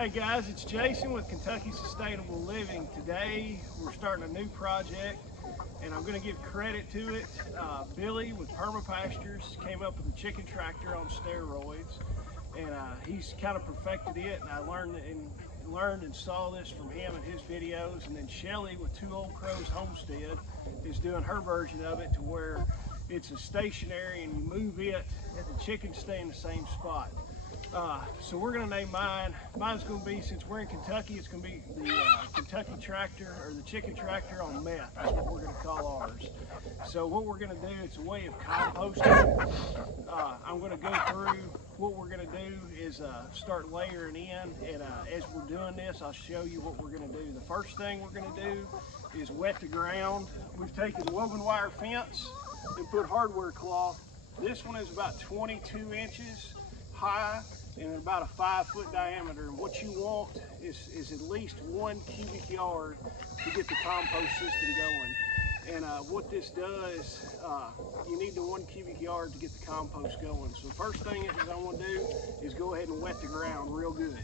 Hey guys, it's Jason with Kentucky Sustainable Living. Today we're starting a new project and I'm going to give credit to it. Billy with Perma Pastures came up with a chicken tractor on steroids, and he's kind of perfected it, and I learned and saw this from him in his videos. And then Shelly with Two Old Crows Homestead is doing her version of it to where it's a stationary and you move it and the chickens stay in the same spot. So we're going to name mine. Mine's going to be, since we're in Kentucky, it's going to be the Kentucky tractor, or the chicken tractor on meth. That's what we're going to call ours. So what we're going to do, it's a way of composting. I'm going to go through what we're going to do is start layering in, and as we're doing this, I'll show you what we're going to do. The first thing we're going to do is wet the ground. We've taken woven wire fence and put hardware cloth. This one is about 22 inches high and about a 5-foot diameter. And what you want is at least 1 cubic yard to get the compost system going. And what this does, you need the 1 cubic yard to get the compost going. So the first thing is I want to do is go ahead and wet the ground real good.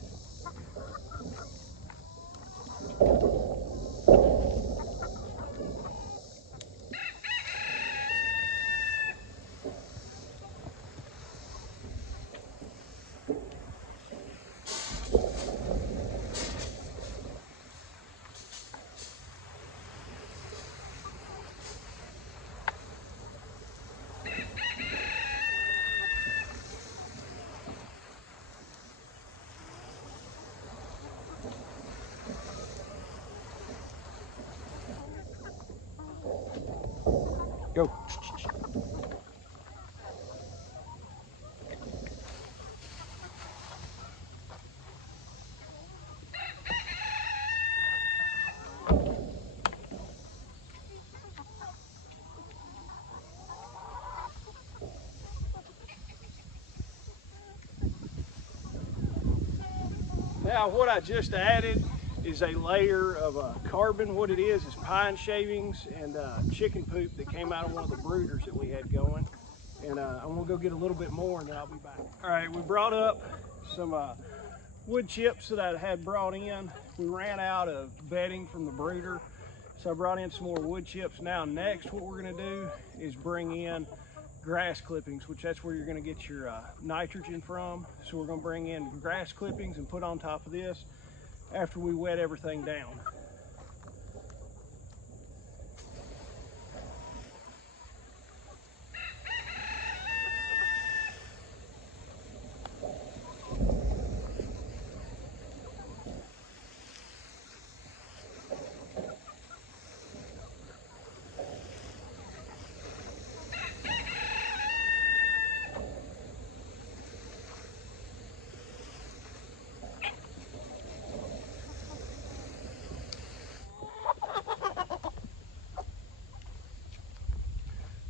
Go. Now what I just added is a layer of carbon. What it is pine shavings and chicken poop that came out of one of the brooders that we had going. And I'm gonna go get a little bit more and then I'll be back. All right, we brought up some wood chips that I had brought in. We ran out of bedding from the brooder, so I brought in some more wood chips. Now next what we're gonna do is bring in grass clippings, which that's where you're going to get your nitrogen from. So we're going to bring in grass clippings and put on top of this after we wet everything down.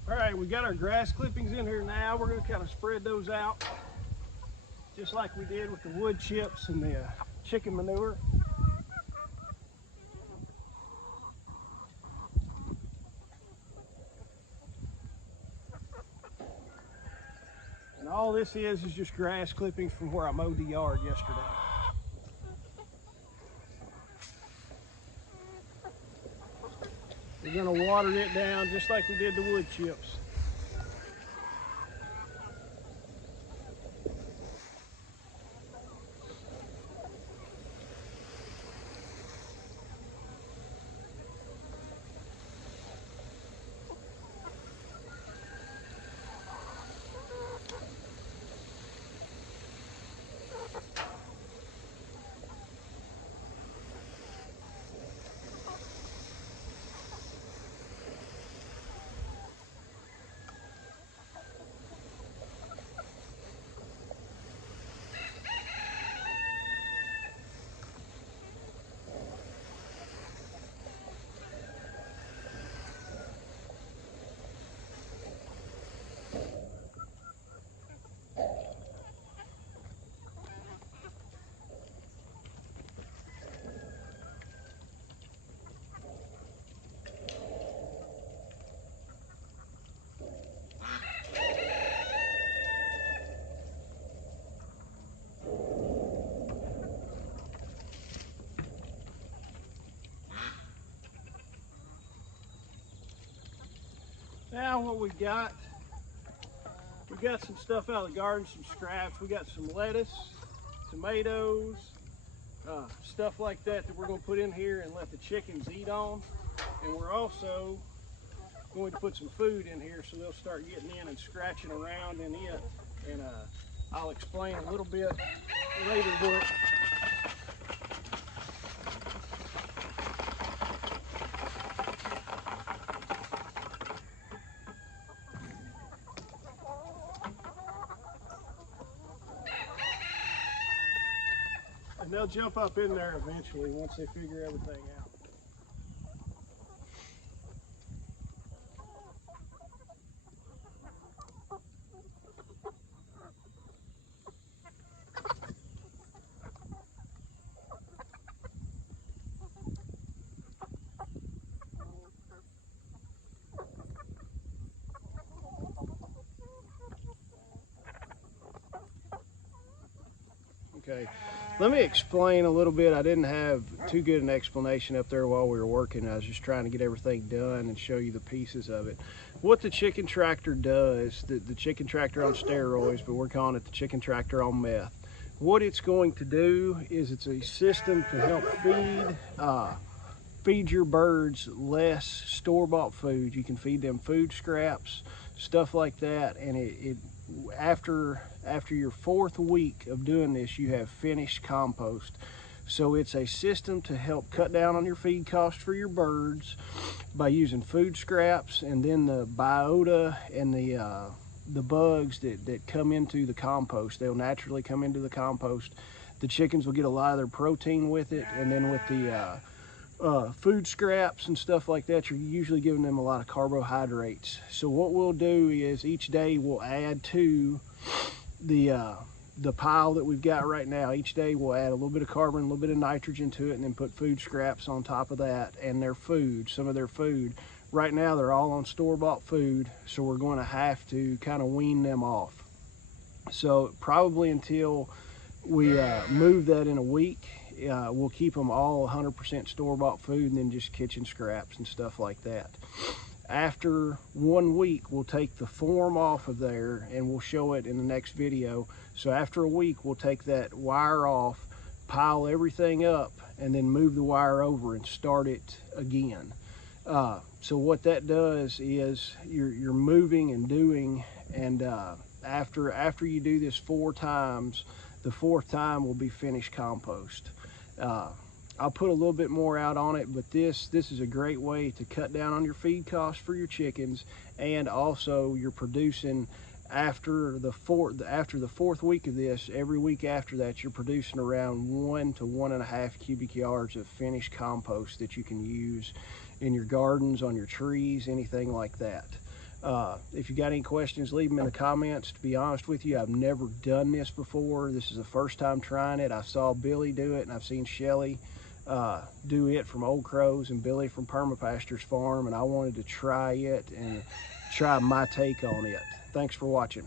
All right, we got our grass clippings in here now. We're going to kind of spread those out just like we did with the wood chips and the chicken manure. And all this is just grass clippings from where I mowed the yard yesterday. We're going to water it down just like we did the wood chips. Now what we got some stuff out of the garden, some scraps. We got some lettuce, tomatoes, stuff like that we're going to put in here and let the chickens eat on. And we're also going to put some food in here so they'll start getting in and scratching around in it. And I'll explain a little bit later what. And they'll jump up in there eventually once they figure everything out. Okay, let me explain a little bit. I didn't have too good an explanation up there while we were working. I was just trying to get everything done and show you the pieces of it. What the chicken tractor does, the chicken tractor on steroids, but we're calling it the chicken tractor on meth. What it's going to do is it's a system to help feed your birds less store-bought food. You can feed them food scraps, stuff like that, and after your 4th week of doing this, you have finished compost. So it's a system to help cut down on your feed cost for your birds by using food scraps, and then the biota and the bugs that come into the compost. They'll naturally come into the compost. The chickens will get a lot of their protein with it, and then with the food scraps and stuff like that, you're usually giving them a lot of carbohydrates. So what we'll do is each day we'll add to the pile that we've got right now. Each day we'll add a little bit of carbon, a little bit of nitrogen to it, and then put food scraps on top of that, and their food, some of their food. Right now they're all on store-bought food, so we're going to have to kind of wean them off. So probably until we move that in a week, we'll keep them all 100% store-bought food, and then just kitchen scraps and stuff like that. After 1 week, we'll take the form off of there, and we'll show it in the next video. So after a week, we'll take that wire off, pile everything up, and then move the wire over and start it again. So what that does is you're moving and doing, and after you do this 4 times, the 4th time will be finished compost. I'll put a little bit more out on it, but this is a great way to cut down on your feed costs for your chickens, and also you're producing after the 4th week of this. Every week after that, you're producing around 1 to 1.5 cubic yards of finished compost that you can use in your gardens, on your trees, anything like that. If you got any questions, leave them in the comments. To be honest with you, I've never done this before. This is the first time trying it. I saw Billy do it, and I've seen Shelly do it from Old Crows, and Billy from Perma Pastures farm, and I wanted to try it and try my take on it. Thanks for watching.